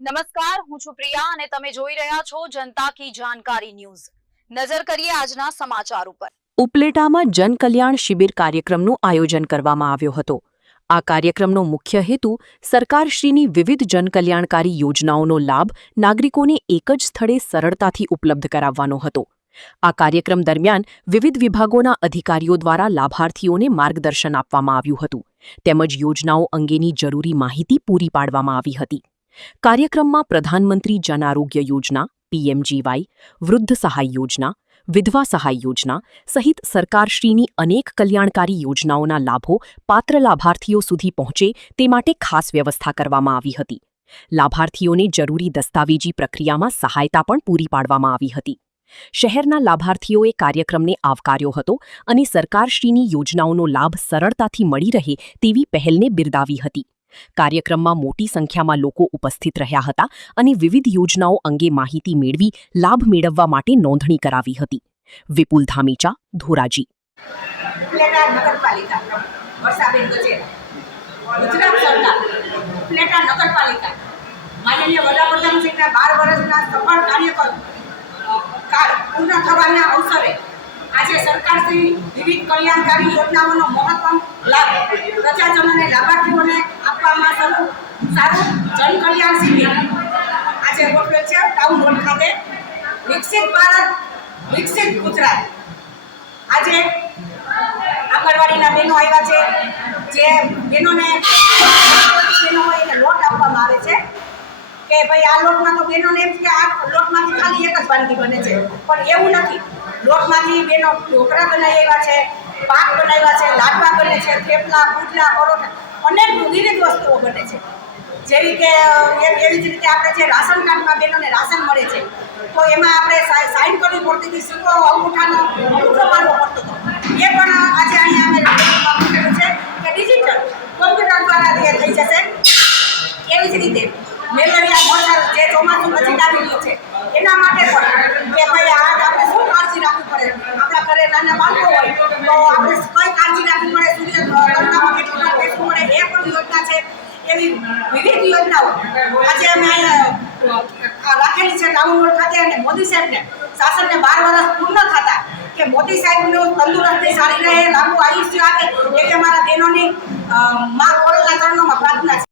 નમસ્કાર, હું છું પ્રિયા અને તમે જોઈ રહ્યા છો જનતા કી જાણકારી ન્યૂઝ। નજર કરીએ આજના સમાચાર ઉપર। ઉપલેટામાં જનકલ્યાણ શિબિર કાર્યક્રમનું આયોજન કરવામાં આવ્યો હતો। આ કાર્યક્રમનો મુખ્ય હેતુ સરકારશ્રીની વિવિધ જનકલ્યાણકારી યોજનાઓનો લાભ નાગરિકોને એક જ સ્થળે સરળતાથી ઉપલબ્ધ કરાવવાનો હતો। આ કાર્યક્રમ દરમિયાન વિવિધ વિભાગોના અધિકારીઓ દ્વારા લાભાર્થીઓને માર્ગદર્શન આપવામાં આવ્યું હતું તેમજ યોજનાઓ અંગેની જરૂરી માહિતી પૂરી પાડવામાં આવી હતી। કાર્યક્રમમાં પ્રધાનમંત્રી જન આરોગ્ય યોજના પીએમજીવાય, વૃદ્ધ સહાય યોજના, વિધવા સહાય યોજના સહિત સરકારશ્રીની અનેક કલ્યાણકારી યોજનાઓના લાભો પાત્ર લાભાર્થીઓ સુધી પહોંચે તે માટે ખાસ વ્યવસ્થા કરવામાં આવી હતી। લાભાર્થીઓને જરૂરી દસ્તાવેજી પ્રક્રિયામાં સહાયતા પણ પૂરી પાડવામાં આવી હતી। શહેરના લાભાર્થીઓએ કાર્યક્રમને આવકાર્યો હતો અને સરકારશ્રીની યોજનાઓનો લાભ સરળતાથી મળી રહે તેવી પહેલને બિરદાવી હતી। કાર્યક્રમમાં મોટી સંખ્યામાં લોકો ઉપસ્થિત રહ્યા હતા અને વિવિધ યોજનાઓ અંગે માહિતી મેળવી લાભ મેળવવા માટે નોંધણી કરાવી હતી। વિપુલ ધામીચા, ધોરાજી। ઉપલેટા નગરપાલિકા વર્ષાબેન ગજેરા, ગુજરાત સરકાર ઉપલેટા નગરપાલિકા માનનીય વડાપ્રધાનશ્રીના 12 વર્ષના સફળ કાર્યકાળ પૂર્ણ થવાના અવસરે આજે સરકારશ્રી વિવિધ કલ્યાણકારી યોજનાઓનો મહત્તમ લાભ પ્રજાજનોને લાભાર્થીઓને આપવામાં સારું જનકલ્યાણ શિબિર આજે ગોઠવેલ છે ટાઉન હોલ ખાતે। વિકસિત ભારત વિકસિત ગુજરાત આજે આંગણવાડીના બહેનો આવ્યા છે જે બહેનોને હોય એને લોટ આપવામાં આવે છે કે ભાઈ આ લોટમાં તો બહેનોને એમ કે આ લોટમાંથી ખાલી એક જ વાનગી બને છે પણ એવું નથી। લોટમાંથી બહેનો ઢોકળા બનાવ્યા છે, પાક બનાવ્યા છે, લાડવા બને છે, થેપલા, પુડલા, પરોઠા અનેક વિવિધ વસ્તુઓ બને છે। જેવી કે એવી જ રીતે આપણે જે રાશન કાર્ડમાં બહેનોને રાશન મળે છે તો એમાં આપણે સાઇન કરવી પડતી હતી, સિક્કો અંગૂઠાનો મારવો પડતો હતો, એ પણ આજે અહીંયા અમે મૂકેલું છે કે ડિજિટલ કોમ્પ્યુટર દ્વારા એ થઈ જશે। એવી જ રીતે મેલેરિયા મચ્છર જે ચોમાસું નજીક આવી ગયું છે એના માટે પણ કે ભાઈ આ આપણે શું કાળજી રાખવી પડે, આપણા ઘરે નાના બાળકો હોય તો આપણે કઈ કાળજી રાખવી પડે, સૂર્ય તડકામાં કેટલું વાર બેસવું પડે એ પણ યોજના છે। એવી વિવિધ યોજનાઓ આજે અમે રાખેલી છે ટાઉન હોલ ખાતે અને મોદી સાહેબને શાસનને 12 વર્ષ પૂર્ણ થતા કે મોદી સાહેબનું તંદુરસ્તી સારી રહે, લાંબુ આયુષ્ય આપે એવી અમારા બહેનોની મા ખોડલના ચરણોમાં પ્રાર્થના છે।